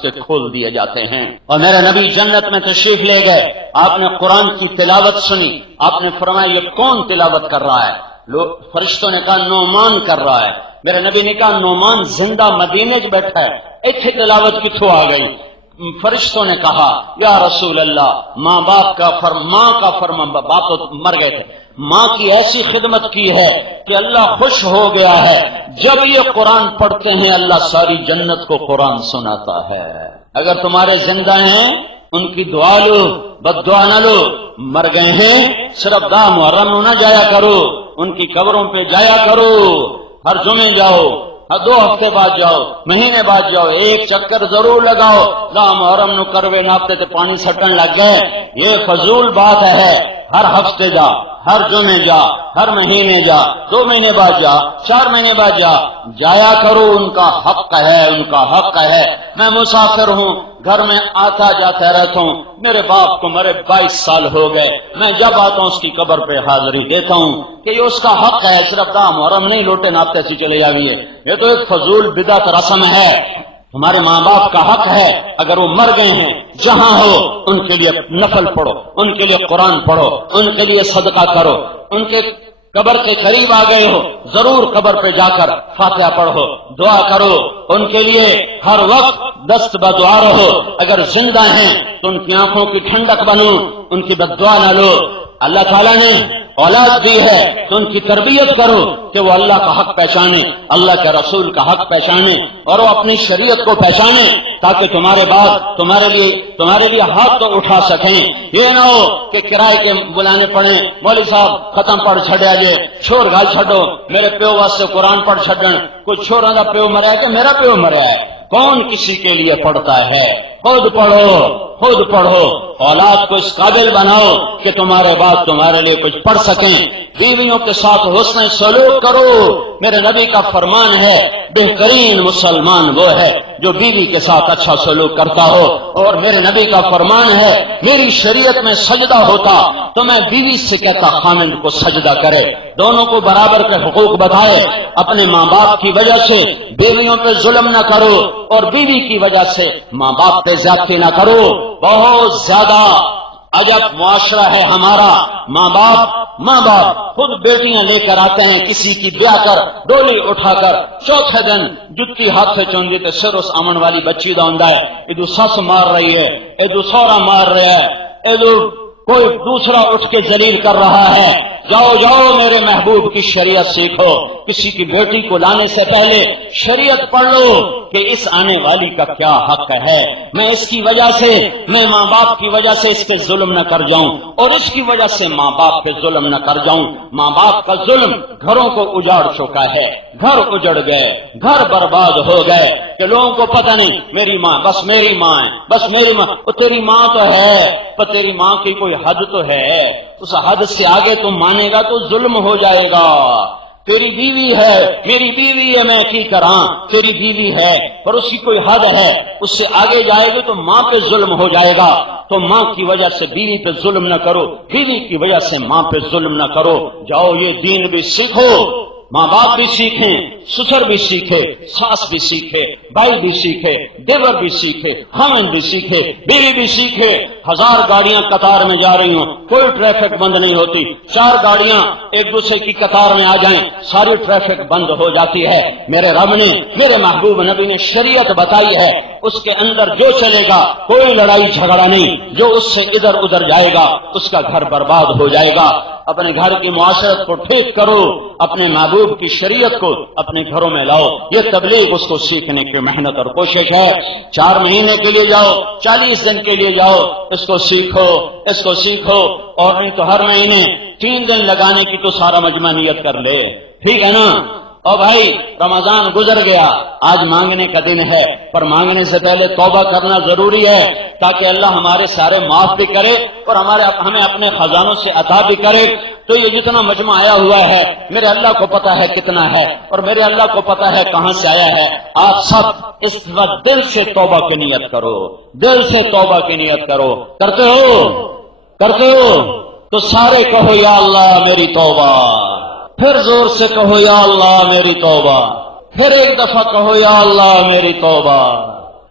سے کھول دیے جاتے ہیں۔ اور میرے نبی جنت میں تشریف لے گئے، آپ نے قرآن کی تلاوت سنی، آپ نے فرمایا یہ کون تلاوت کر رہا ہے؟ فرشتوں نے کہا نعمان کر رہا ہے۔ میرے نبی نے کہا نعمان زندہ مدینے میں بیٹھا ہے، ایتھے تلاوت کتھوں آ گئی؟ فرشتوں نے کہا یا رسول اللہ ماں کا فرمان باپ تو مر گئے تھے، ماں کی ایسی خدمت کی ہے کہ اللہ خوش ہو گیا ہے، جب یہ قرآن پڑھتے ہیں اللہ ساری جنت کو قرآن سناتا ہے۔ اگر تمہارے زندہ ہیں ان کی دعا لو، بد دعا نہ لو، مر گئے ہیں صرف دا محرم نہ جایا کرو، ان کی قبروں پہ جایا کرو، ہر جمعے جاؤ، 2 ہفتے بعد جاؤ، مہینے بعد جاؤ، ایک چکر ضرور لگاؤ۔ لا محرم نو کروے ناپتے تے پانی سٹن لگ گئے، یہ فضول بات ہے۔ ہر ہفتے جا، ہر جمعے جا، ہر مہینے جا، 2 مہینے بعد جا، 4 مہینے بعد جا، جایا کرو، ان کا حق ہے، ان کا حق ہے۔ میں مسافر ہوں، گھر میں آتا جاتا رہتا ہوں، میرے باپ کو مرے 22 سال ہو گئے، میں جب آتا ہوں اس کی قبر پہ حاضری دیتا ہوں کہ یہ اس کا حق ہے، صرف دا محرم نہیں لوٹے ناپتے سی چلے جاویے، یہ تو ایک فضول بدعت رسم ہے۔ ہمارے ماں باپ کا حق ہے، اگر وہ مر گئے ہیں جہاں ہو ان کے لیے نفل پڑھو، ان کے لیے قرآن پڑھو، ان کے لیے صدقہ کرو، ان کے قبر کے قریب آ گئے ہو ضرور قبر پہ جا کر فاتحہ پڑھو، دعا کرو، ان کے لیے ہر وقت دست بدعا رہو۔ اگر زندہ ہیں تو ان کی آنکھوں کی ٹھنڈک بنو، ان کی بد دعا نہ لو۔ اللہ تعالیٰ نے اولاد دی ہے تو ان کی تربیت کرو کہ وہ اللہ کا حق پہچانے، اللہ کے رسول کا حق پہچانے، اور وہ اپنی شریعت کو پہچانے، تاکہ تمہارے بعد تمہارے لیے ہاتھ تو اٹھا سکیں۔ یہ نہ ہو کہ کرائے کے بلانے پڑے، مولوی صاحب ختم پڑھ چھڈیا جے، چھوڑ گال چھڈو، میرے پیو واسطے قرآن پڑھ چھڈن، کوئی چھوڑاں دا پیو مریا کہ میرا پیو مریا ہے؟ کون کسی کے لیے پڑھتا ہے؟ خود پڑھو، خود پڑھو، اولاد کو اس قابل بناؤ کہ تمہارے بعد تمہارے لیے کچھ پڑھ سکیں۔ بیویوں کے ساتھ حسن سلوک کرو، میرے نبی کا فرمان ہے بہترین مسلمان وہ ہے جو بیوی کے ساتھ اچھا سلوک کرتا ہو، اور میرے نبی کا فرمان ہے میری شریعت میں سجدہ ہوتا تو میں بیوی سے کہتا خامند کو سجدہ کرے، دونوں کو برابر کے حقوق بتائے۔ اپنے ماں باپ کی وجہ سے بیویوں پہ ظلم نہ کرو، اور بیوی کی وجہ سے ماں باپ پہ زیادتی نہ کرو۔ بہت زیادہ عجب معاشرہ ہے ہمارا، ماں باپ خود بیٹیاں لے کر آتے ہیں، کسی کی بیاہ کر ڈولی اٹھا کر چوتھے دن جتی ہاتھ سے چون دیتے، سر اس امن والی بچی دا ہوندا ہے، ادو سس مار رہی ہے، ادو سورا مار رہا ہے، ادو کوئی دوسرا اٹھ کے ذلیل کر رہا ہے۔ جاؤ میرے محبوب کی شریعت سیکھو، کسی کی بیٹی کو لانے سے پہلے شریعت پڑھ لو کہ اس آنے والی کا کیا حق ہے، میں اس کی وجہ سے، میں ماں باپ کی وجہ سے اس پہ ظلم نہ کر جاؤں، اور اس کی وجہ سے ماں باپ پہ ظلم نہ کر جاؤں۔ ماں باپ کا ظلم گھروں کو اجاڑ چکا ہے، گھر اجڑ گئے، گھر برباد ہو گئے کہ لوگوں کو پتہ نہیں میری ماں بس میری ماں ہے، بس میری ماں، وہ تیری ماں تو ہے پر تیری ماں کی کوئی حد تو ہے، اس حد سے آگے تم مانے گا تو ظلم ہو جائے گا۔ تیری بیوی ہے، میری بیوی ہے، میں کی کراں، تیری بیوی ہے پر اس کی کوئی حد ہے، اس سے آگے جائے گا تو ماں پہ ظلم ہو جائے گا۔ تو ماں کی وجہ سے بیوی پہ ظلم نہ کرو، بیوی کی وجہ سے ماں پہ ظلم نہ کرو۔ جاؤ یہ دین بھی سیکھو، ماں باپ بھی سیکھیں، سسر بھی سیکھے، ساس بھی سیکھے، بھائی بھی سیکھے، دیور بھی سیکھے، خامن بھی سیکھے، بیوی بھی سیکھے۔ 1000 گاڑیاں قطار میں جا رہی ہوں، کوئی ٹریفک بند نہیں ہوتی، 4 گاڑیاں ایک دوسرے کی قطار میں آ جائیں ساری ٹریفک بند ہو جاتی ہے۔ میرے رب نے، میرے محبوب نبی نے شریعت بتائی ہے، اس کے اندر جو چلے گا کوئی لڑائی جھگڑا نہیں، جو اس سے ادھر ادھر جائے گا اس کا گھر برباد ہو جائے گا۔ اپنے گھر کی معاشرت کو ٹھیک کرو، اپنے محبوب کی شریعت کو اپنے گھروں میں لاؤ۔ یہ تبلیغ اس کو سیکھنے کی محنت اور کوشش ہے۔ 4 مہینے کے لیے جاؤ، 40 دن کے لیے جاؤ، اس کو سیکھو، اور نہیں تو ہر مہینے 3 دن لگانے کی تو سارا مجمع نیت کر لے، ٹھیک ہے نا؟ اور بھائی رمضان گزر گیا، آج مانگنے کا دن ہے، پر مانگنے سے پہلے توبہ کرنا ضروری ہے تاکہ اللہ ہمارے سارے معاف بھی کرے اور ہمیں اپنے خزانوں سے عطا بھی کرے۔ تو یہ جتنا مجمع آیا ہوا ہے میرے اللہ کو پتا ہے کتنا ہے، اور میرے اللہ کو پتا ہے کہاں سے آیا ہے۔ آپ سب اس وقت دل سے توبہ کی نیت کرو، دل سے توبہ کی نیت کرو۔ کرتے ہو تو سارے کہو یا اللہ میری توبہ، پھر زور سے کہو یا اللہ میری توبہ، پھر ایک دفعہ کہو یا اللہ میری توبہ۔